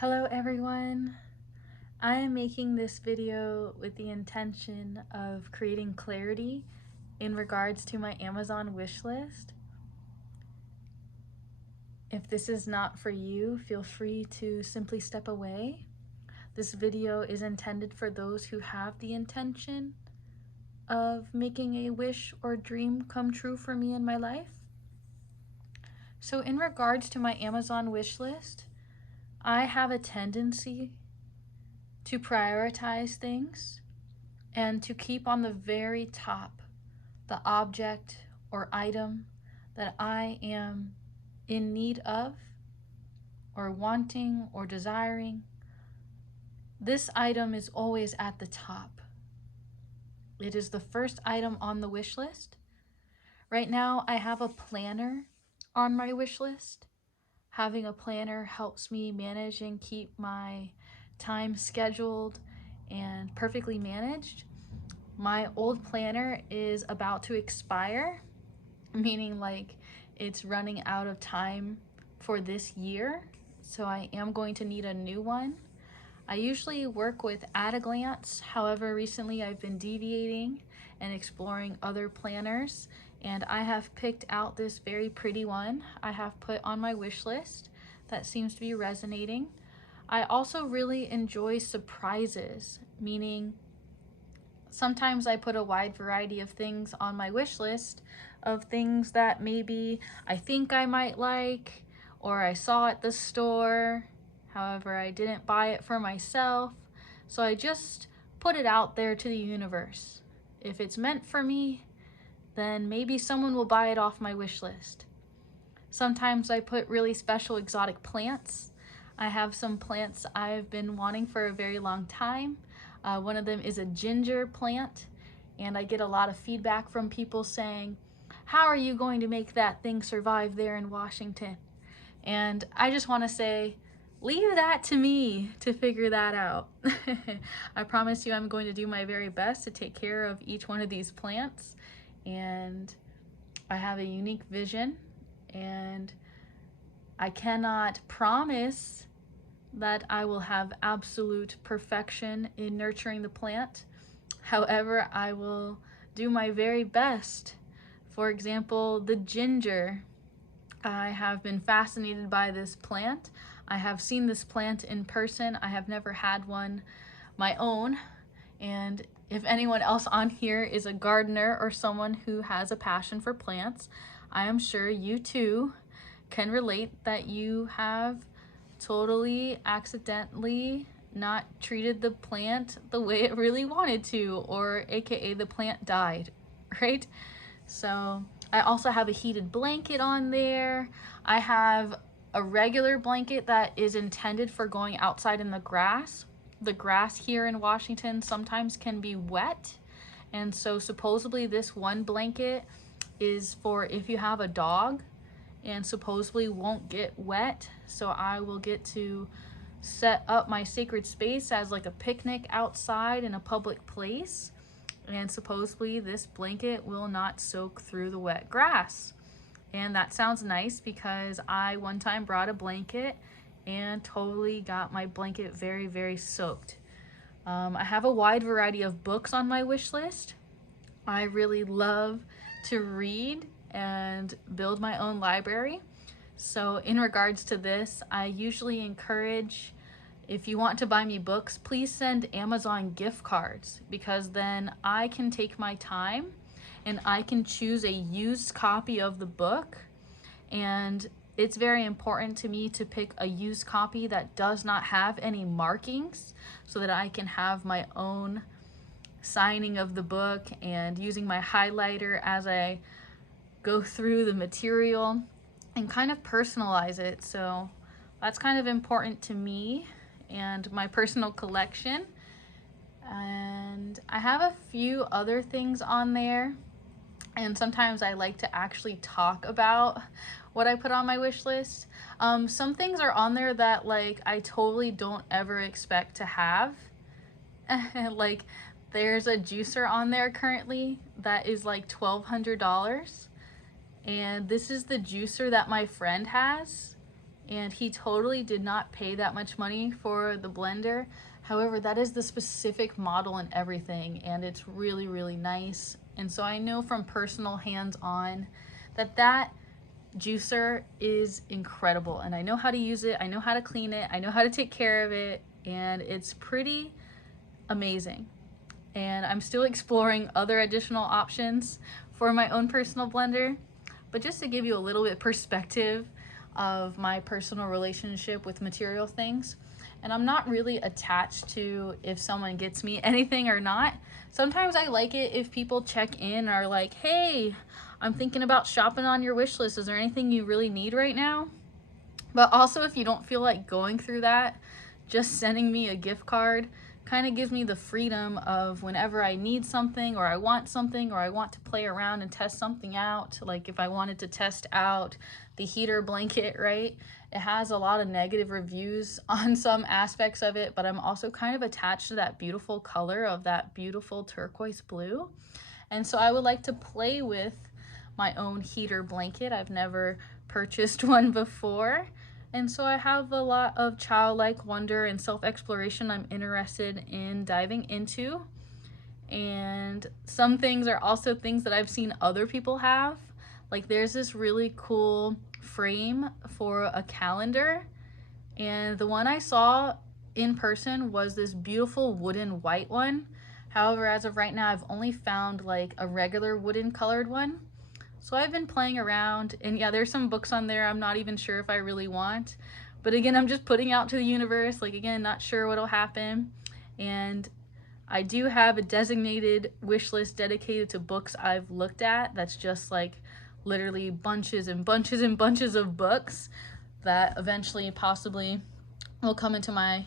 Hello everyone! I am making this video with the intention of creating clarity in regards to my Amazon wish list. If this is not for you, feel free to simply step away. This video is intended for those who have the intention of making a wish or dream come true for me in my life. So in regards to my Amazon wish list, I have a tendency to prioritize things and to keep on the very top the object or item that I am in need of or wanting or desiring. This item is always at the top. It is the first item on the wish list. Right now I have a planner on my wish list. Having a planner helps me manage and keep my time scheduled and perfectly managed. My old planner is about to expire, meaning like it's running out of time for this year, so I am going to need a new one. I usually work with At a Glance, however recently I've been deviating and exploring other planners, and I have picked out this very pretty one I have put on my wish list that seems to be resonating. I also really enjoy surprises, meaning sometimes I put a wide variety of things on my wish list of things that maybe I think I might like or I saw at the store. However, I didn't buy it for myself. So I just put it out there to the universe. If it's meant for me, then maybe someone will buy it off my wish list. Sometimes I put really special exotic plants. I have some plants I've been wanting for a very long time. One of them is a ginger plant, and I get a lot of feedback from people saying, how are you going to make that thing survive there in Washington? And I just want to say, leave that to me to figure that out. I promise you I'm going to do my very best to take care of each one of these plants, and I have a unique vision, and I cannot promise that I will have absolute perfection in nurturing the plant. However, I will do my very best. For example, the ginger. I have been fascinated by this plant. I have seen this plant in person. I have never had one my own. And if anyone else on here is a gardener or someone who has a passion for plants, I am sure you too can relate that you have totally accidentally not treated the plant the way it really wanted to, or AKA the plant died, right? So I also have a heated blanket on there. I have a regular blanket that is intended for going outside in the grass. The grass here in Washington sometimes can be wet, and so supposedly this one blanket is for if you have a dog and supposedly won't get wet. So I will get to set up my sacred space as like a picnic outside in a public place, and supposedly this blanket will not soak through the wet grass. And that sounds nice because I one time brought a blanket and totally got my blanket very, very soaked. I have a wide variety of books on my wish list. I really love to read and build my own library. So in regards to this, I usually encourage, if you want to buy me books, please send Amazon gift cards, because then I can take my time and I can choose a used copy of the book. And it's very important to me to pick a used copy that does not have any markings so that I can have my own signing of the book and using my highlighter as I go through the material and kind of personalize it. So that's kind of important to me and my personal collection. And I have a few other things on there, and sometimes I like to actually talk about what I put on my wish list. Some things are on there that like I totally don't ever expect to have. Like there's a juicer on there currently that is like $1,200. And this is the juicer that my friend has, and he totally did not pay that much money for the blender. However, that is the specific model and everything, and it's really, really nice. And so I know from personal hands-on that that juicer is incredible, and I know how to use it, I know how to clean it, I know how to take care of it, and it's pretty amazing. And I'm still exploring other additional options for my own personal blender. But just to give you a little bit perspective of my personal relationship with material things, and I'm not really attached to if someone gets me anything or not. Sometimes I like it if people check in or are like, hey, I'm thinking about shopping on your wish list. Is there anything you really need right now? But also, if you don't feel like going through that, just sending me a gift card kind of gives me the freedom of whenever I need something or I want to play around and test something out. Like if I wanted to test out the heater blanket, right? It has a lot of negative reviews on some aspects of it, but I'm also kind of attached to that beautiful color of that beautiful turquoise blue. And so I would like to play with my own heater blanket. I've never purchased one before. And so I have a lot of childlike wonder and self-exploration I'm interested in diving into. And some things are also things that I've seen other people have. Like there's this really cool frame for a calendar. And the one I saw in person was this beautiful wooden white one. However, as of right now, I've only found like a regular wooden colored one. So I've been playing around, and yeah, there's some books on there I'm not even sure if I really want. But again, I'm just putting out to the universe, like again, not sure what'll happen. And I do have a designated wish list dedicated to books I've looked at. That's just like literally bunches and bunches and bunches of books that eventually possibly will come into my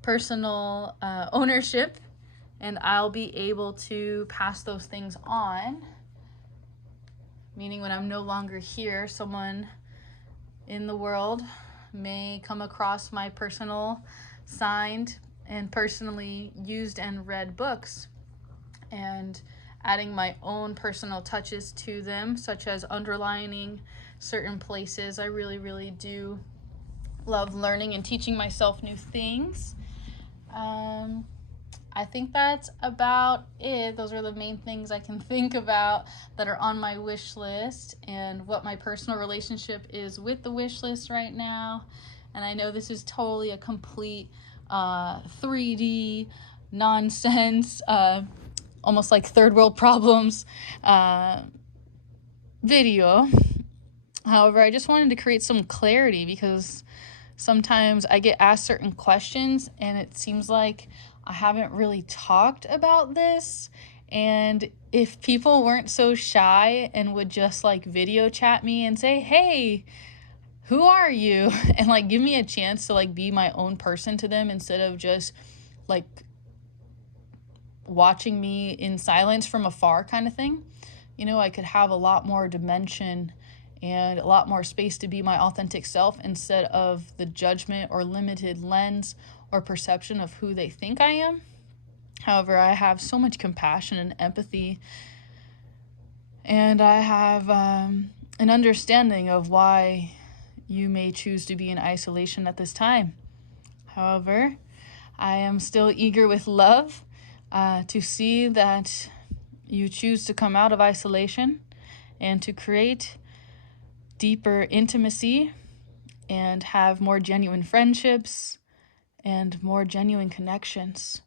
personal ownership, and I'll be able to pass those things on. Meaning when I'm no longer here, someone in the world may come across my personal signed and personally used and read books, and adding my own personal touches to them, such as underlining certain places. I really, really do love learning and teaching myself new things. I think that's about it. Those are the main things I can think about that are on my wish list, and what my personal relationship is with the wish list right now. And I know this is totally a complete 3D nonsense, almost like third world problems video. However, I just wanted to create some clarity because sometimes I get asked certain questions and it seems like I haven't really talked about this. And if people weren't so shy and would just like video chat me and say, hey, who are you? And like give me a chance to like be my own person to them instead of just like watching me in silence from afar kind of thing. You know, I could have a lot more dimension and a lot more space to be my authentic self instead of the judgment or limited lens or perception of who they think I am. However, I have so much compassion and empathy, and I have an understanding of why you may choose to be in isolation at this time. However, I am still eager with love to see that you choose to come out of isolation and to create deeper intimacy and have more genuine friendships and more genuine connections.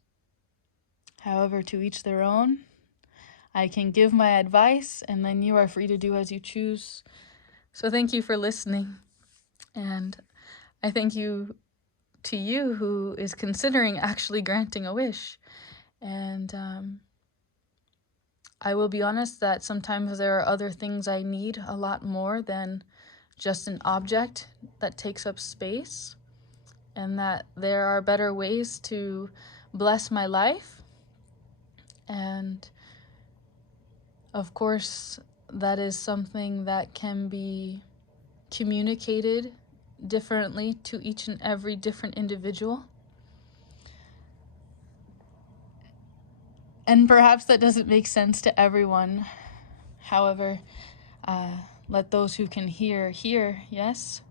However, to each their own. I can give my advice, and then you are free to do as you choose. So thank you for listening. And I thank you to you who is considering actually granting a wish. And I will be honest that sometimes there are other things I need a lot more than just an object that takes up space, and that there are better ways to bless my life. And of course, that is something that can be communicated differently to each and every different individual. And perhaps that doesn't make sense to everyone. However, let those who can hear, yes?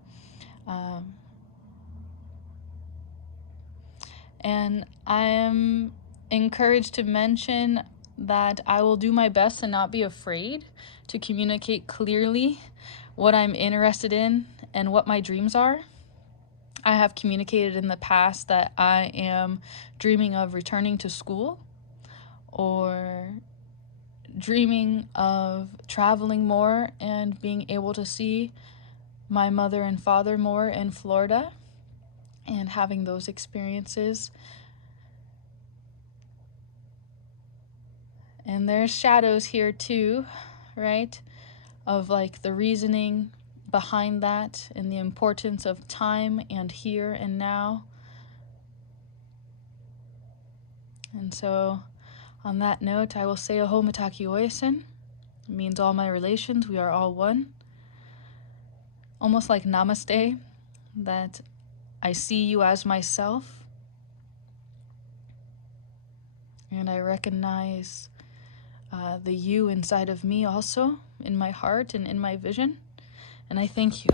And I am encouraged to mention that I will do my best to not be afraid to communicate clearly what I'm interested in and what my dreams are. I have communicated in the past that I am dreaming of returning to school or dreaming of traveling more and being able to see my mother and father more in Florida and having those experiences. And there's shadows here too, right? Of like the reasoning behind that and the importance of time and here and now. And so on that note, I will say Aho Mataki Oyasin. It means all my relations, we are all one. Almost like namaste, that I see you as myself. And I recognize the you inside of me also, in my heart and in my vision. And I thank you.